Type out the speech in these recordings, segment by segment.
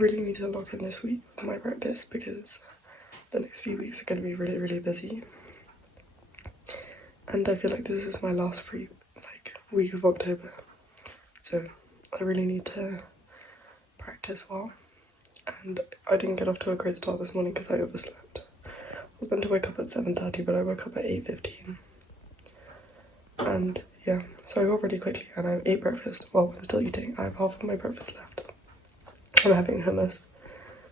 really need to lock in this week with my practice because the next few weeks are going to be really, really busy. And I feel like this is my last free week of October. So I really need to practice well. And I didn't get off to a great start this morning because I overslept. I was meant to wake up at 7:30, but I woke up at 8:15. And yeah, so I got ready quickly and I ate breakfast. Well, I'm still eating. I have half of my breakfast left. I'm having hummus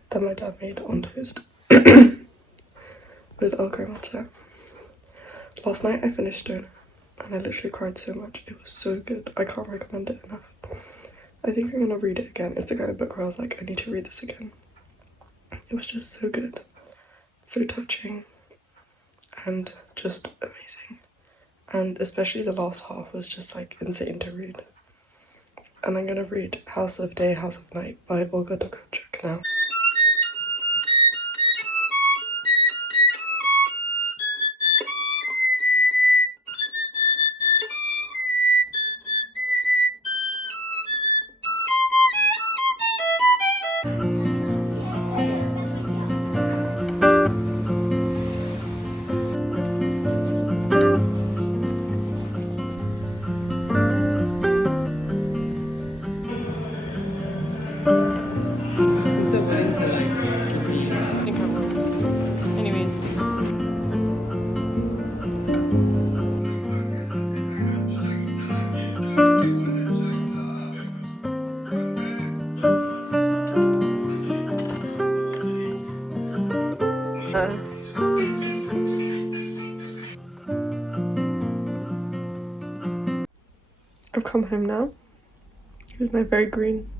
that my dad made on toast with Earl Grey matcha. Last night I finished Stoner and I literally cried so much. It was so good. I can't recommend it enough. I think I'm gonna read it again. It's the kind of book where I was like, I need to read this again. It was just so good. So touching and just amazing. And especially the last half was just like insane to read. And I'm gonna read House of Day, House of Night by Olga Tokarczuk now. I've come home now. Here's my very green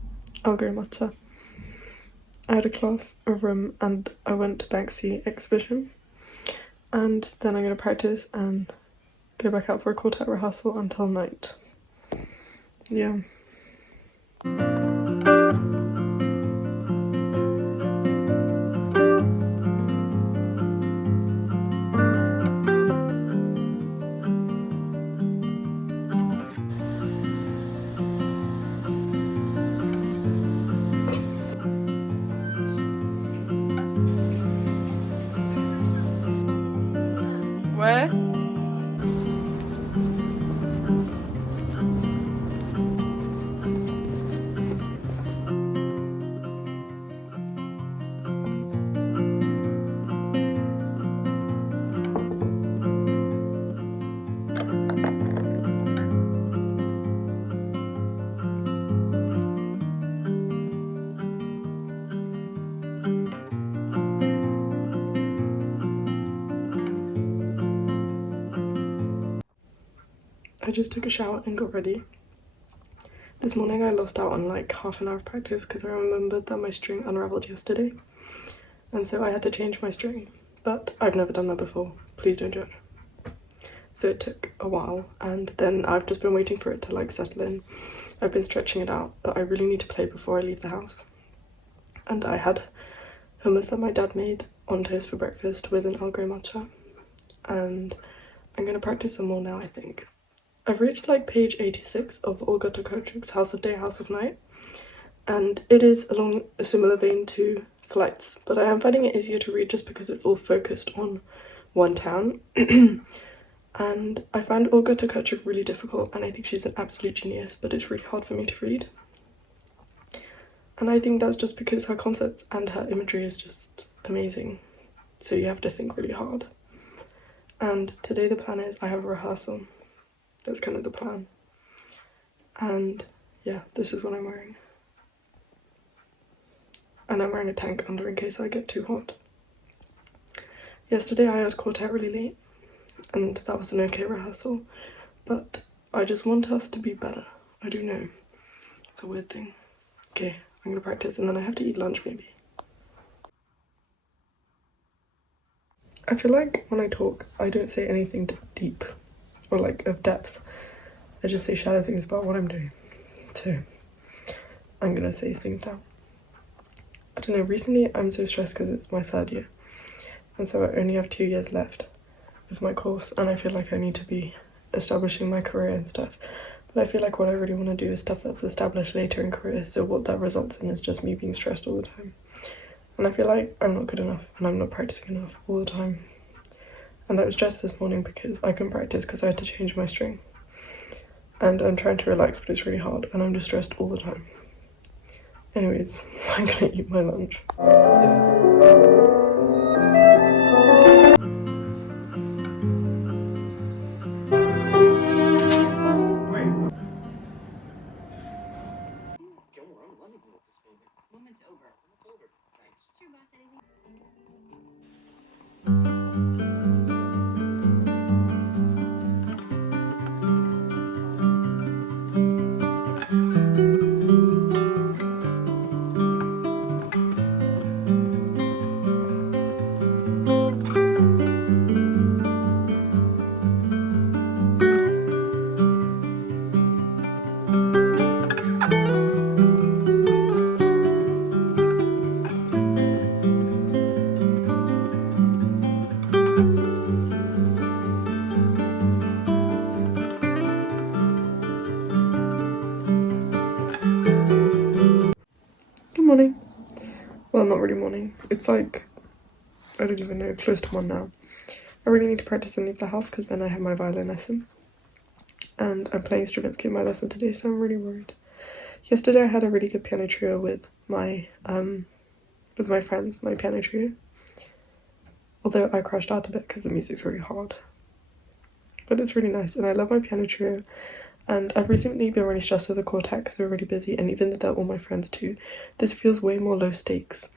Earl Grey matcha. I had a class, a room, and I went to Banksy exhibition. And then I'm going to practice and go back out for a quartet rehearsal until night. Yeah. Where? I just took a shower and got ready. This morning I lost out on like half an hour of practice because I remembered that my string unraveled yesterday. And so I had to change my string. But I've never done that before. Please don't judge. So it took a while and then I've just been waiting for it to like settle in. I've been stretching it out, but I really need to play before I leave the house. And I had hummus that my dad made on toast for breakfast with an Earl Grey matcha. And I'm going to practice some more now, I think. I've reached like page 86 of Olga Tokarczuk's House of Day, House of Night. And it is along a similar vein to Flights, but I am finding it easier to read just because it's all focused on one town. And I find Olga Tokarczuk really difficult, and I think she's an absolute genius, but it's really hard for me to read. And I think that's just because her concepts and her imagery is just amazing. So you have to think really hard. And today the plan is I have a rehearsal. That's kind of the plan. And yeah, this is what I'm wearing. And I'm wearing a tank under in case I get too hot. Yesterday I had quartet really late, and that was an okay rehearsal, but I just want us to be better. I do know. It's a weird thing. Okay, I'm gonna practice and then I have to eat lunch maybe. I feel like when I talk, I don't say anything deep or like of depth. I just say shallow things about what I'm doing. So I'm gonna say things down. I don't know, recently I'm so stressed because it's my third year. And so I only have 2 years left of my course and I feel like I need to be establishing my career and stuff. But I feel like what I really want to do is stuff that's established later in career, so what that results in is just me being stressed all the time. And I feel like I'm not good enough and I'm not practicing enough all the time. And I was stressed this morning because I couldn't practice because I had to change my string. And I'm trying to relax, but it's really hard and I'm just stressed all the time. Anyways, I'm gonna eat my lunch. Good morning. Well, not really morning. It's like, I don't even know, close to 1 now. I really need to practice and leave the house because then I have my violin lesson. And I'm playing Stravinsky in my lesson today, so I'm really worried. Yesterday I had a really good piano trio with my friends, my piano trio. Although I crashed out a bit because the music's really hard. But it's really nice and I love my piano trio. And I've recently been really stressed with the quartet because we're really busy, and even though they're all my friends too, this feels way more low stakes.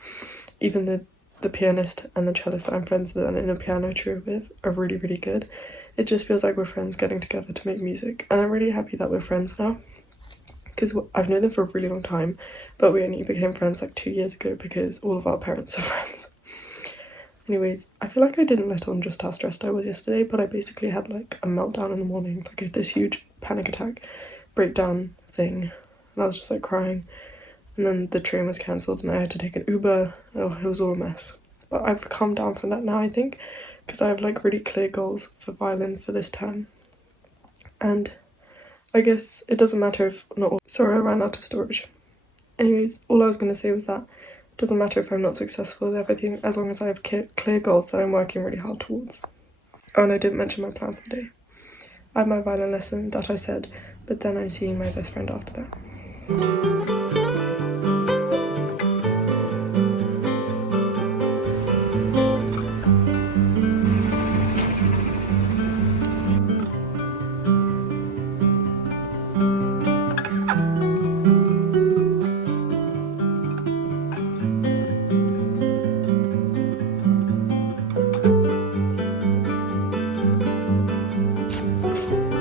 Even though the pianist and the cellist that I'm friends with and in a piano trio with are really, really good, it just feels like we're friends getting together to make music. And I'm really happy that we're friends now, because I've known them for a really long time, but we only became friends like 2 years ago because all of our parents are friends. Anyways, I feel like I didn't let on just how stressed I was yesterday, but I basically had like a meltdown in the morning, like this huge panic attack, breakdown thing, and I was just like crying. And then the train was cancelled and I had to take an Uber. Oh, it was all a mess. But I've calmed down from that now, I think, because I have like really clear goals for violin for this term. And I guess it doesn't matter if not all. Sorry, I ran out of storage. Anyways, all I was going to say was that it doesn't matter if I'm not successful with everything, as long as I have clear goals that I'm working really hard towards. Oh, and I didn't mention my plan for the day. I have my violin lesson, that I said, but then I'm seeing my best friend after that.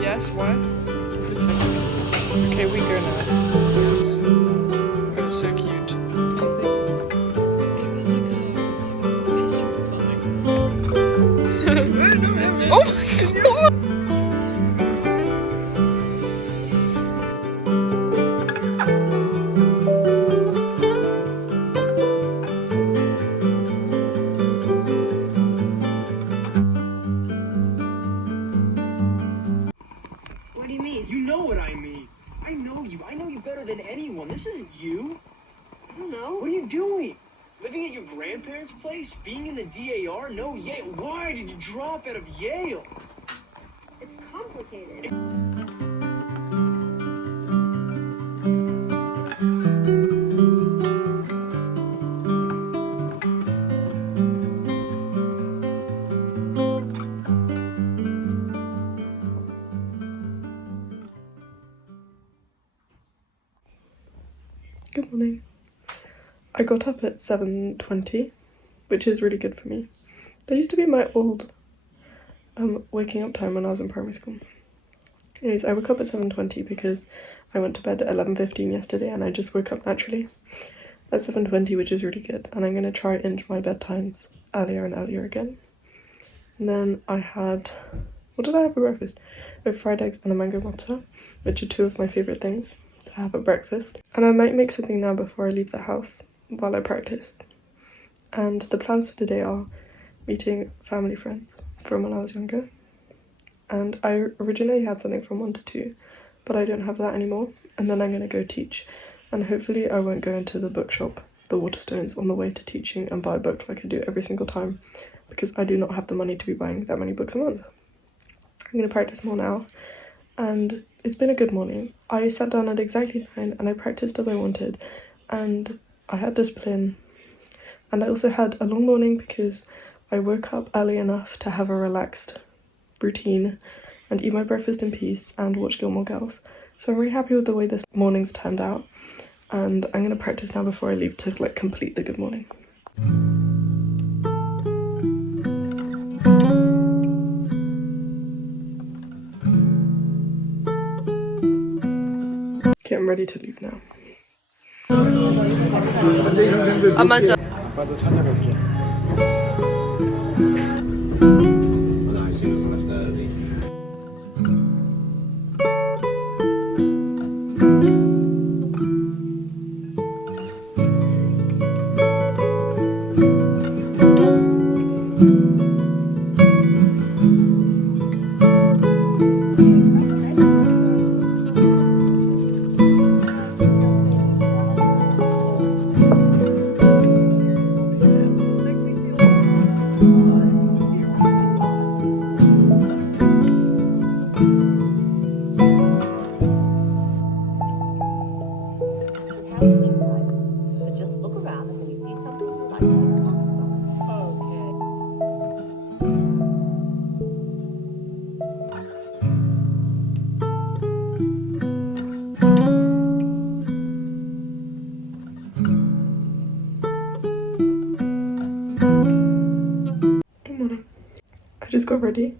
Yes, what? Okay, we go now. Yes. Oh, so cute. Oh my god! What do you mean? You know what I mean. I know you. I know you better than anyone. This isn't you. I don't know. What are you doing? Living at your grandparents' place? Being in the DAR? No Yale. Why did you drop out of Yale? It's complicated. Good morning. I got up at 7:20, which is really good for me. That used to be my old waking up time when I was in primary school. Anyways, I woke up at 7:20 because I went to bed at 11:15 yesterday and I just woke up naturally at 7:20, which is really good. And I'm going to try and inch my bedtimes earlier and earlier again. And then I had, what did I have for breakfast? I had fried eggs and a mango matcha, which are two of my favourite things to have at breakfast. And I might make something now before I leave the house while I practice. And the plans for today are meeting family friends from when I was younger. And I originally had something from 1 to 2, but I don't have that anymore. And then I'm going to go teach, and hopefully I won't go into the bookshop, the Waterstones, on the way to teaching and buy a book like I do every single time, because I do not have the money to be buying that many books a month. I'm going to practice more now, and it's been a good morning. I sat down at exactly 9 and I practiced as I wanted, and I had discipline, and I also had a long morning because I woke up early enough to have a relaxed routine and eat my breakfast in peace and watch Gilmore Girls. So I'm really happy with the way this morning's turned out, and I'm going to practice now before I leave to like complete the good morning. Okay, I'm ready to leave now. 아 맞아. 아빠도 찾아갈게. So just look around, and when you see something you like, okay. Good morning. I just got ready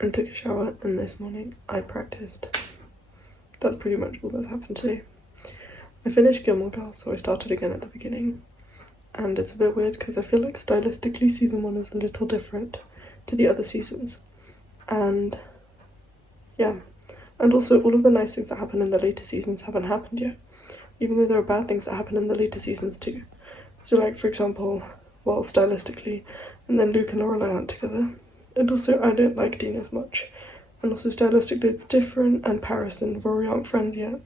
and took a shower, and this morning I practiced. That's pretty much all that's happened today. I finished Gilmore Girls, so I started again at the beginning. And it's a bit weird because I feel like stylistically season 1 is a little different to the other seasons. And yeah, and also all of the nice things that happen in the later seasons haven't happened yet, even though there are bad things that happen in the later seasons too. So like, for example, well, stylistically, and then Luke and Lorelai aren't together. And also I don't like Dean as much. And also stylistically it's different, and Paris and Rory aren't friends yet.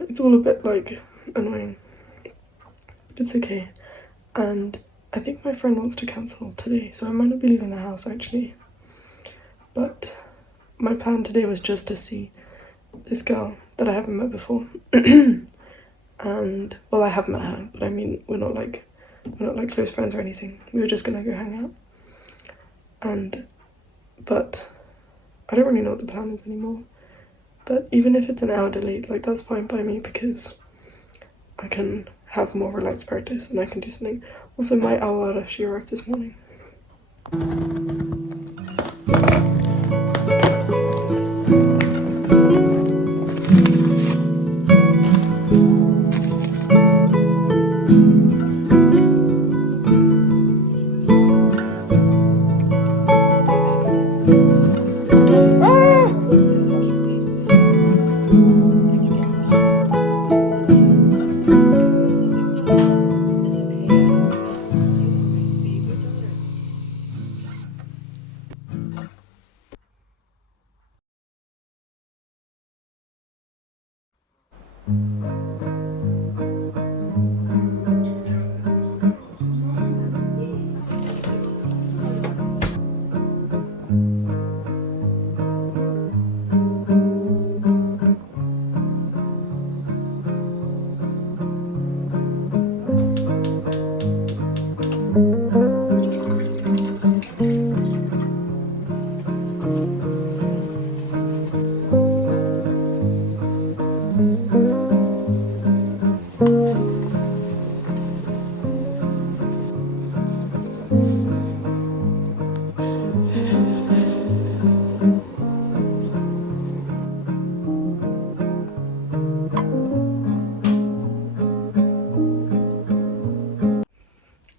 It's all a bit like annoying. But it's okay. And I think my friend wants to cancel today, so I might not be leaving the house actually. But my plan today was just to see this girl that I haven't met before. And well, I have met her, but I mean we're not like close friends or anything. We were just gonna go hang out. But I don't really know what the plan is anymore. But even if it's an hour delayed, like that's fine by me because I can have more relaxed practice and I can do something. Also, my hour actually arrived this morning.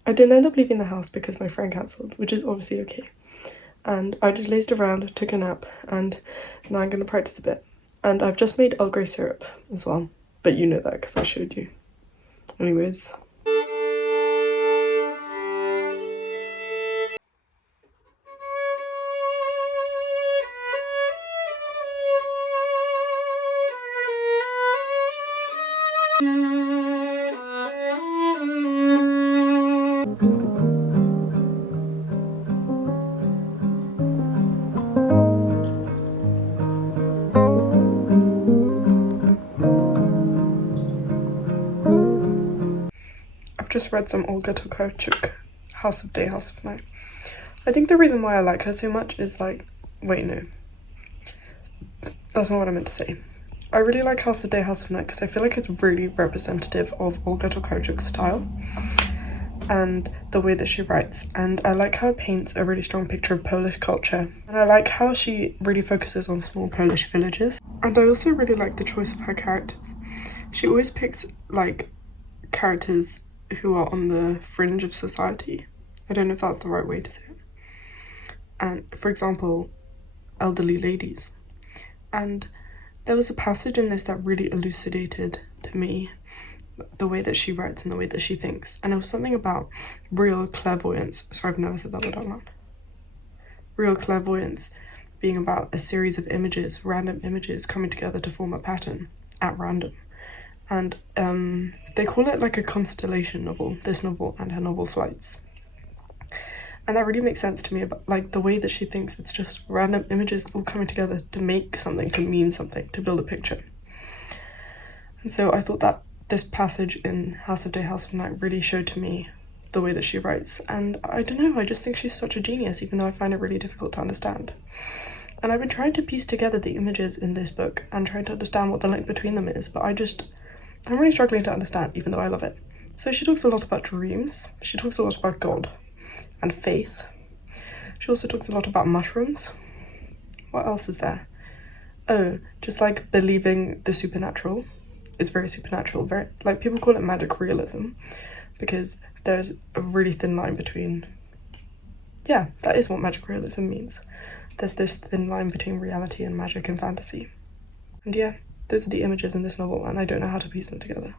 I didn't end up leaving the house because my friend cancelled, which is obviously okay. And I just lazed around, took a nap, and now I'm going to practice a bit. And I've just made Earl Grey syrup as well, but you know that because I showed you. Anyways. just read some Olga Tokarczuk, House of Day, House of Night. I think the reason why I like her so much is like, wait, no. That's not what I meant to say. I really like House of Day, House of Night because I feel like it's really representative of Olga Tokarczuk's style and the way that she writes, and I like how it paints a really strong picture of Polish culture, and I like how she really focuses on small Polish villages, and I also really like the choice of her characters. She always picks like characters who are on the fringe of society. I don't know if that's the right way to say it. And for example, elderly ladies. And there was a passage in this that really elucidated to me the way that she writes and the way that she thinks. And it was something about real clairvoyance. Sorry, I've never said that word out loud. Real clairvoyance being about a series of images, random images coming together to form a pattern at random. And they call it like a constellation novel, this novel and her novel Flights. And that really makes sense to me about like the way that she thinks. It's just random images all coming together to make something, to mean something, to build a picture. And so I thought that this passage in House of Day, House of Night really showed to me the way that she writes. And I don't know, I just think she's such a genius, even though I find it really difficult to understand. And I've been trying to piece together the images in this book and trying to understand what the link between them is, but I'm really struggling to understand, even though I love it. So she talks a lot about dreams, she talks a lot about God and faith. She also talks a lot about mushrooms. What else is there? Oh, just like believing the supernatural. It's very supernatural, very like people call it magic realism because there's a really thin line between, yeah, that is what magic realism means. There's this thin line between reality and magic and fantasy. And yeah, those are the images in this novel, and I don't know how to piece them together.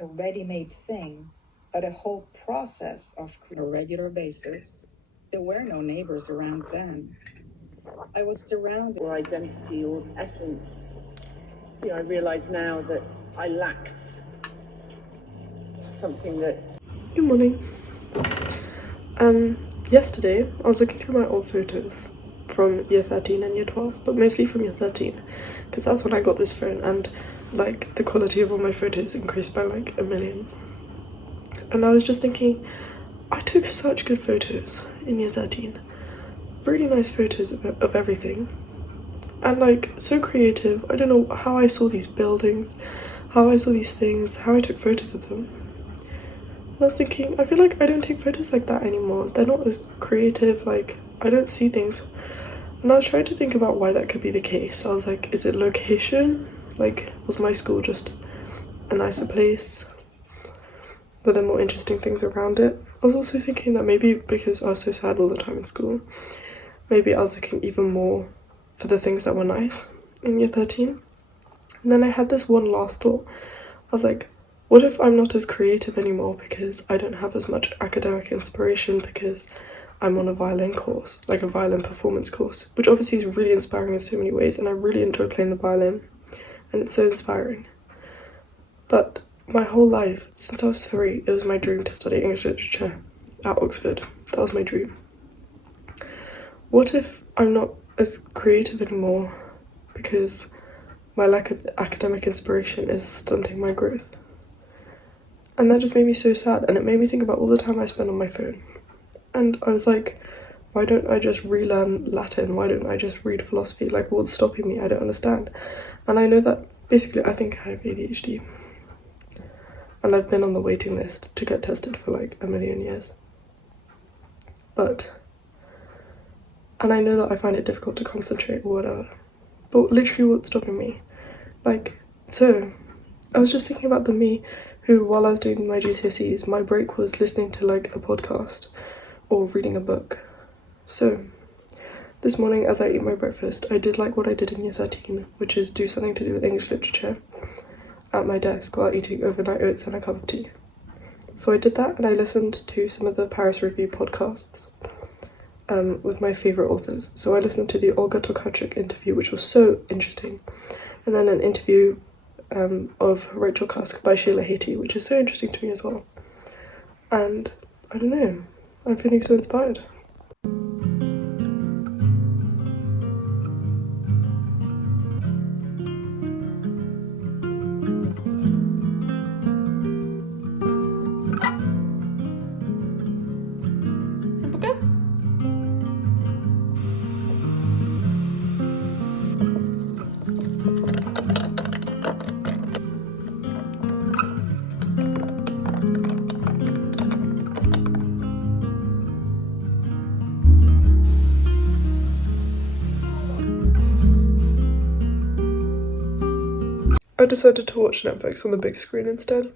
A ready-made thing, but a whole process of a regular basis. There were no neighbors around then. I was surrounded or identity or essence. You know, I realise now that I lacked something that... Good morning. Yesterday I was looking through my old photos from year 13 and year 12, but mostly from year 13 because that's when I got this phone, and like the quality of all my photos increased by like 1 million. And I was just thinking, I took such good photos in year 13, really nice photos of everything, and like so creative. I don't know how I saw these buildings, how I saw these things, how I took photos of them. I was thinking, I feel like I don't take photos like that anymore. They're not as creative, like I don't see things. And I was trying to think about why that could be the case. I was like, is it location? Like, was my school just a nicer place? Were there more interesting things around it? I was also thinking that maybe because I was so sad all the time in school, maybe I was looking even more for the things that were nice in year 13. And then I had this one last thought. I was like, what if I'm not as creative anymore because I don't have as much academic inspiration because I'm on a violin course, like a violin performance course, which obviously is really inspiring in so many ways, and I really enjoy playing the violin, and it's so inspiring. But my whole life, since I was 3, it was my dream to study English literature at Oxford. That was my dream. What if I'm not as creative anymore because my lack of academic inspiration is stunting my growth? And that just made me so sad, and it made me think about all the time I spend on my phone. And I was like, why don't I just relearn Latin? Why don't I just read philosophy? Like, what's stopping me? I don't understand. And I know that basically I think I have ADHD. And I've been on the waiting list to get tested for like 1 million years. And I know that I find it difficult to concentrate or whatever. But literally what's stopping me? Like, so, I was just thinking about the me who, while I was doing my GCSEs, my break was listening to like a podcast or reading a book. So, this morning as I ate my breakfast, I did like what I did in year 13, which is do something to do with English literature. at my desk while eating overnight oats and a cup of tea. So I did that, and I listened to some of the Paris Review podcasts with my favourite authors. So I listened to the Olga Tokarczuk interview, which was so interesting, and then an interview of Rachel Cusk by Sheila Hati, which is so interesting to me as well. And I don't know, I'm feeling so inspired. I decided to watch Netflix on the big screen instead.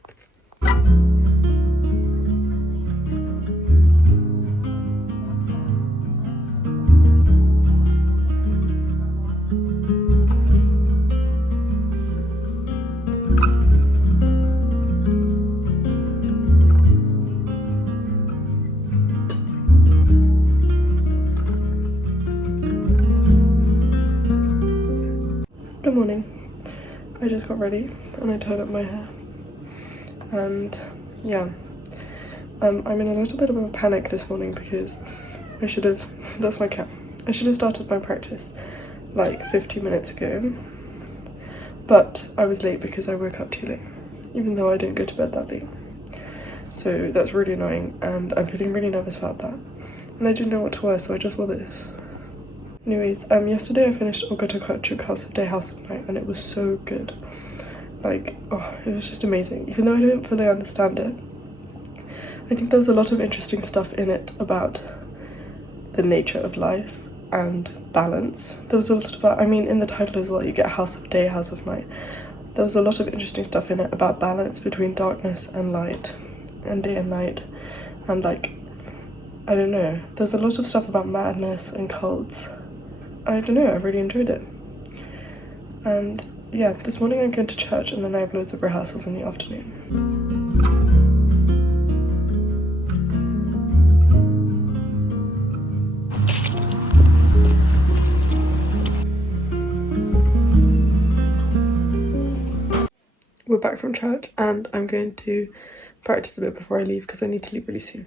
Good morning. I just got ready and I tied up my hair. And yeah, I'm in a little bit of a panic this morning because that's my cat. I should have started my practice like 50 minutes ago, but I was late because I woke up too late, even though I didn't go to bed that late. So that's really annoying, and I'm feeling really nervous about that. And I didn't know what to wear, so I just wore this. Anyways, yesterday I finished Olga Tokarczuk House of Day, House of Night, and it was so good. Like, oh, it was just amazing. Even though I don't fully understand it, I think there was a lot of interesting stuff in it about the nature of life and balance. There was a lot about, I mean, in the title as well, you get House of Day, House of Night. There was a lot of interesting stuff in it about balance between darkness and light, and day and night, and like, I don't know. There's a lot of stuff about madness and cults. I don't know, I really enjoyed it. And yeah, this morning I'm going to church, and then I have loads of rehearsals in the afternoon. We're back from church, and I'm going to practice a bit before I leave because I need to leave really soon.